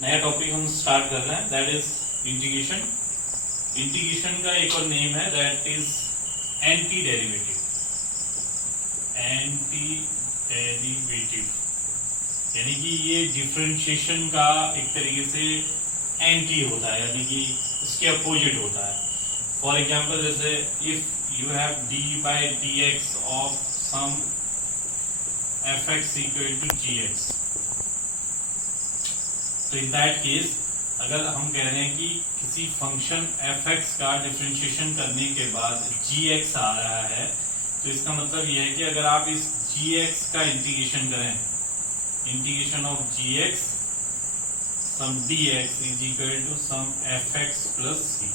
नया टॉपिक हम स्टार्ट कर रहे हैं, दैट इज इंटीग्रेशन। इंटीग्रेशन का एक और नेम है, that is anti derivative. Anti derivative यानी कि ये डिफरेंशिएशन का एक तरीके से एंटी होता है, यानी कि इसके अपोजिट होता है। फॉर एग्जाम्पल, जैसे if you have d by d x of some f x equal to g x, तो इन दैट केस अगर हम कह रहे हैं कि किसी फंक्शन एफ एक्स का डिफरेंशिएशन करने के बाद जी एक्स आ रहा है, तो इसका मतलब यह है कि अगर आप इस जी एक्स का इंटीग्रेशन करें, integration of g x some d x is equal to some f x plus C.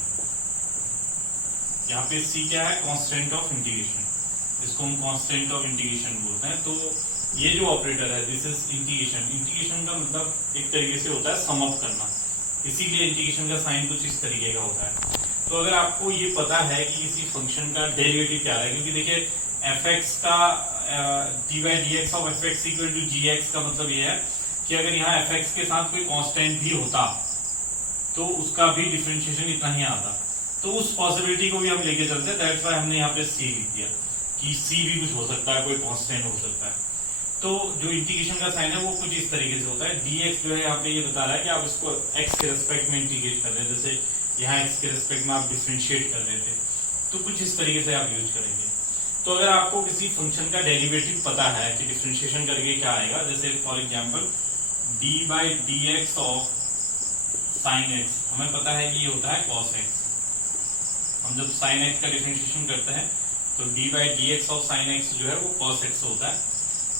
यहाँ पे सी क्या है? कांस्टेंट ऑफ इंटीग्रेशन, इसको हम कांस्टेंट ऑफ इंटीग्रेशन बोलते हैं। तो ये जो ऑपरेटर है, दिस इज इंटीग्रेशन। इंटीग्रेशन का मतलब एक तरीके से होता है सम अप करना, इसीलिए इंटीग्रेशन का साइन कुछ इस तरीके का होता है। तो अगर आपको ये पता है कि किसी फंक्शन का डेरिवेटिव क्या है, क्योंकि देखिए एफ एक्स का d by d x of f x equal to g x का मतलब ये है कि अगर यहाँ एफ एक्स के साथ कोई कांस्टेंट भी होता तो उसका भी डिफरेंशिएशन इतना ही आता। तो उस पॉसिबिलिटी को भी हम लेके चलते हैं, दैट्स व्हाई हमने यहाँ पे सी लिख दिया कि सी भी कुछ हो सकता है, कोई कांस्टेंट हो सकता है। तो जो इंटीग्रेशन का साइन है वो कुछ इस तरीके से होता है। dx जो है यहाँ पे ये बता रहा है कि आप इसको x के रेस्पेक्ट में इंटीग्रेट कर रहे हैं, जैसे यहाँ x के रेस्पेक्ट में आप डिफरेंशिएट कर रहे थे, तो कुछ इस तरीके से आप यूज करेंगे। तो अगर आपको किसी फंक्शन का डेरिवेटिव पता है कि डिफरेंशिएशन करके क्या आएगा, जैसे for example D by d x of sine x, हमें पता है कि ये होता है कॉस एक्स। हम जब साइन एक्स का डिफरेंशिएशन करते हैं तो D by d x of sine x जो है वो कॉस एक्स होता है।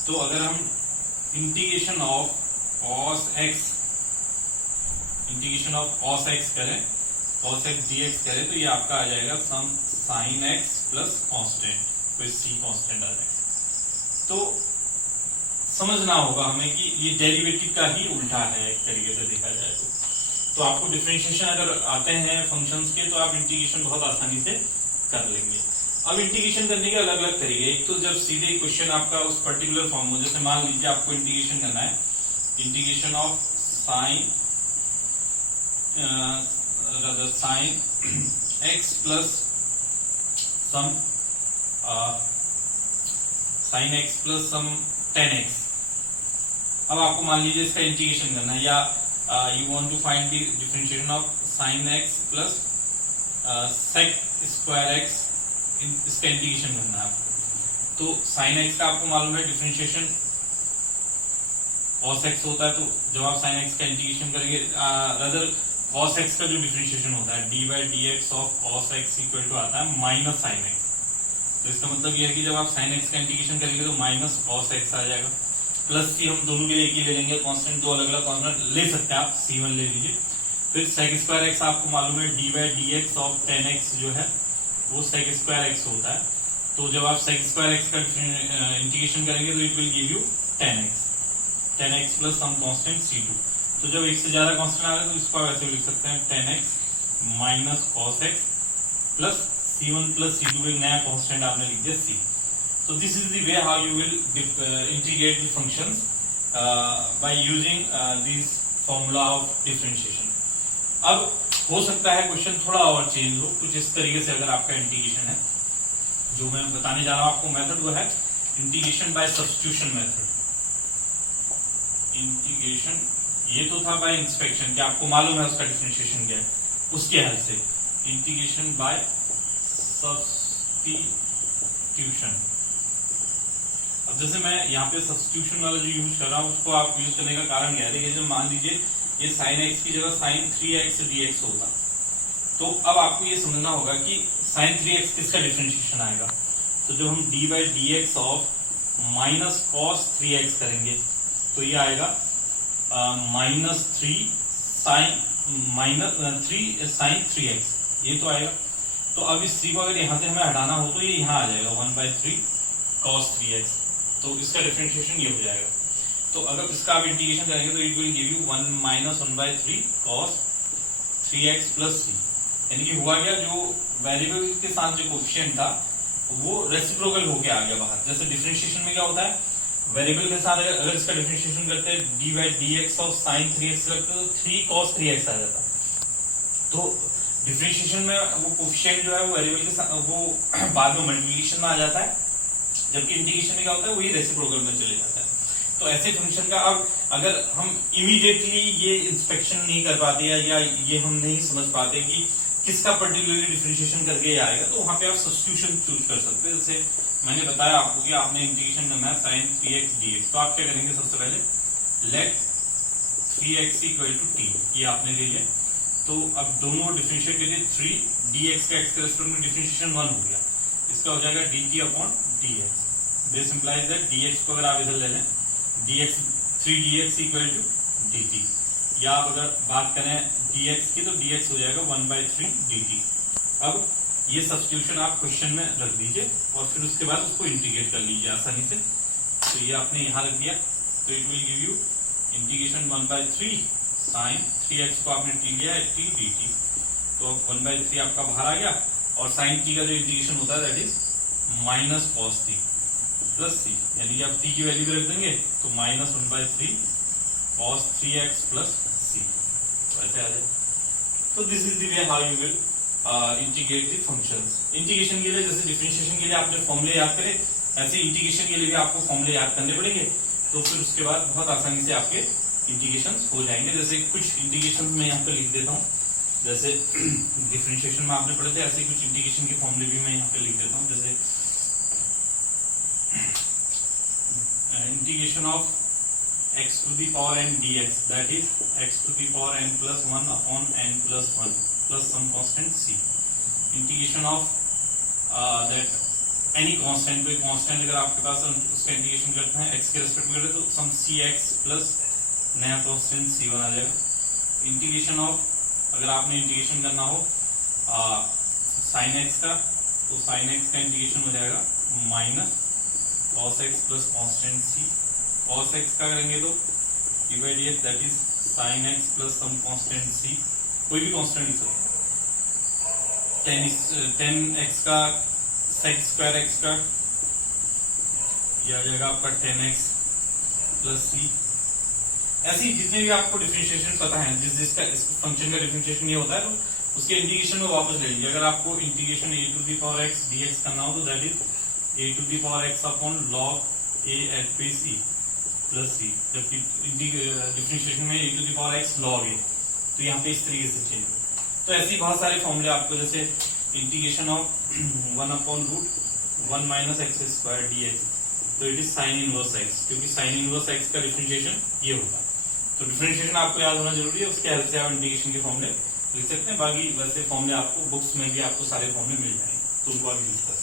तो अगर हम integration of cos x, integration of cos x करें, cos x dx करें, तो ये आपका आ जाएगा सम sin x प्लस कांस्टेंट, कोई c कांस्टेंट आ जाएगा। तो समझना होगा हमें कि ये डेरिवेटिव का ही उल्टा है एक तरीके से देखा जाए तो आपको डिफरेंशिएशन अगर आते हैं फंक्शंस के, तो आप इंटीग्रेशन बहुत आसानी से कर लेंगे। अब इंटीग्रेशन करने के अलग अलग तरीके, एक तो जब सीधे क्वेश्चन आपका उस पर्टिकुलर फॉर्म में, जैसे मान लीजिए आपको इंटीग्रेशन करना है, integration of sine x plus some sine x plus some tan x. अब आपको मान लीजिए इसका इंटीग्रेशन करना है, या you want to find the differentiation of sine x plus sec square x, इसका इंटीग्रेशन करना है आपको। तो साइन एक्स का आपको मालूम है डिफरेंशिएशन cos x होता है, तो जब आप साइन एक्स का इंटीग्रेशन करेंगे, रदर cos x का जो डिफरेंशिएशन होता है d by d x of cos x equal to आता है माइनस साइन एक्स। तो इसका मतलब यह है कि जब आप साइन एक्स का इंटीग्रेशन करेंगे तो माइनस cos x आ जाएगा, प्लस सी हम दोनों के लिए एक ही ले लेंगे, कांस्टेंट दो अलग अलग कांस्टेंट ले सकते हैं आप, c1 ले लीजिए। फिर सेक स्क्वायर एक्स आपको मालूम है d by d x of ten x जो है वो सेक स्क्वायर एक्स होता है। तो जब आप सेक स्क्वायर एक्स का इंटीग्रेशन करेंगे तो it will give you tan x plus some constant c2। तो जब एक से ज्यादा कांस्टेंट आ रहा है तो इसको आप ऐसे लिख सकते हैं ten x minus cos x plus c1 plus c2, एक नया कांस्टेंट आपने लिख दिया c। तो this is the way how you will integrate the functions by using this formula of differentiation. अब हो सकता है क्वेश्चन थोड़ा और चेंज हो, कुछ इस तरीके से अगर आपका इंटीग्रेशन है, जो मैं बताने जा रहा हूं आपको मेथड वो है integration by substitution method. Integration ये तो था बाय इंस्पेक्शन, कि आपको मालूम है उसका डिफरेंशिएशन क्या है, उसके हेल्प से इंटीग्रेशन बाय सब्स्टिट्यूशन। अब जैसे मैं यहाँ पे सब्स्टिट्यूशन वाला जो यूज कर रहा हूँ उसको आप यूज करने का कारण क्या है, देखिए जब मान लीजिए ये साइन एक्स की जगह साइन 3x dx होगा, तो अब आपको ये समझना होगा कि साइन 3x किसका डिफरेंशिएशन आएगा। तो जब हम D by d x of minus cos 3x करेंगे तो ये आएगा माइनस 3 साइन 3x, ये तो आएगा। तो अब इस 3 को अगर यहाँ से हमें हटाना हो तो ये यहाँ आ जाएगा 1/3 cos 3x, तो इसका डिफरेंशिएशन ये हो जाएगा। तो अगर इसका आप इंटीग्रेशन करेंगे तो it will give you 1 minus 1/3 cos 3x plus c। यानी कि हुआ क्या, जो वेरिएबल के साथ जो कोफिशिएंट था वो रेसिप्रोकल होके आ गया बाहर। जैसे डिफरेंशिएशन में क्या होता है, वेरिएबल के साथ अगर इसका डिफरेंशिएशन करते हैं D by d x of sine 3x करते हैं तो 3 cos 3x आ जाता। तो डिफरेंशिएशन में वो कोफिशिएंट जो है वो वेरिएबल के साथ वो बाद में मल्टीप्लिकेशन में आ जाता है, जबकि इंटीग्रेशन में क्या होता है वही रेसिप्रोकल में चले जाता है। तो ऐसे फंक्शन का अब अगर हम इमीडिएटली ये इंस्पेक्शन नहीं कर पाते या ये हम नहीं समझ पाते कि किसका पर्टिकुलरली डिफरेंशिएशन करके ये आएगा, तो वहां पे आप सब्स्टिट्यूशन चूज कर सकते हैं। जैसे मैंने बताया आपको कि आपने इंटीग्रेशन करना है साइन 3x dx, तो आप क्या करेंगे, सबसे पहले late 3x equal to t, ये आपने ले लिया। तो अब दोनों डिफरेंशिएट के लिए 3 dx का x के रेस्पेक्ट में डिफरेंशिएशन 1 हो गया, इसका हो जाएगा dt upon dx। This implies that dx को अगर आप इधर ले लें dx 3dx equal to dt, या आप अगर बात करें dx की तो dx हो जाएगा 1/3 dt। अब ये सब्स्टिट्यूशन आप क्वेश्चन में रख दीजिए और फिर उसके बाद उसको इंटीग्रेट कर लीजिए आसानी से। तो ये आपने यहाँ रख दिया, तो it will give you integration 1/3 sine 3x को आपने t लिया है t dt, तो 1/3 आपका बाहर आ गया, और साइन t का जो इंटीग्रेशन होता है that is minus cos t plus c, यानी कि आप t की वैल्यू भी रख देंगे तो minus 1/3 cos 3x plus c, ऐसे आ जाए। तो this is the way how you will integrate the functions. Integration के लिए जैसे डिफरेंशिएशन के लिए आपने फॉर्मूले याद करे, ऐसे इंटीग्रेशन के लिए भी आपको फॉर्मूले याद करने पड़ेंगे, तो फिर उसके बाद बहुत आसानी से आपके इंटीग्रेशन हो जाएंगे। जैसे कुछ इंटीग्रेशन मैं यहाँ पे लिख देता हूँ, जैसे डिफरेंशिएशन में आपने पढ़े थे, ऐसे कुछ इंटीग्रेशन के फॉर्मूले भी मैं यहाँ पे लिख देता हूँ। जैसे integration of x to the power n dx, that is x to the power n plus 1 upon n plus 1 plus some constant c. Integration of that any constant, कोई कांस्टेंट अगर आपके पास उसका इंटीग्रेशन करते हैं x के respect में करते तो सम cx प्लस नया कांस्टेंट c1 आ जाएगा। इंटीग्रेशन ऑफ अगर आपने इंटीग्रेशन करना हो साइन x का, तो साइन x का इंटीग्रेशन हो जाएगा minus cos x plus constant c। cos x का करेंगे तो dx that is sin x plus some constant c, कोई भी कांस्टेंट लिख सकते हैं। 10x का sec स्क्वायर x का यह आ जाएगा आपका 10x प्लस c। ऐसी जितने भी आपको डिफरेंशिएशन पता है, जिसका इस फंक्शन का डिफरेंशिएशन ये होता है, तो उसके इंटीग्रेशन में वापस ले लीजिए। अगर आपको integration a to the power x dx करना हो तो that is a to the power x upon log a एट पे c प्लस c, जबकि डिफरेंशिएशन में a to the power x log a, तो यहाँ पे इस तरीके से चेंज। तो ऐसी बहुत सारे फॉर्मूले आपको, जैसे integration of 1 upon root 1 minus x square dx, तो it is sine inverse x, क्योंकि साइन इनवर्स x का डिफरेंशिएशन ये होगा। तो डिफरेंशिएशन आपको याद होना जरूरी है, उसके हेल्प से आप इंटीग्रेशन के फॉर्मूले लिख सकते हैं। बाकी वैसे फॉर्मूले आपको बुक्स में भी आपको सारे फॉर्मूले मिल जाएंगे, तो उनको आप यूज कर सकते हैं।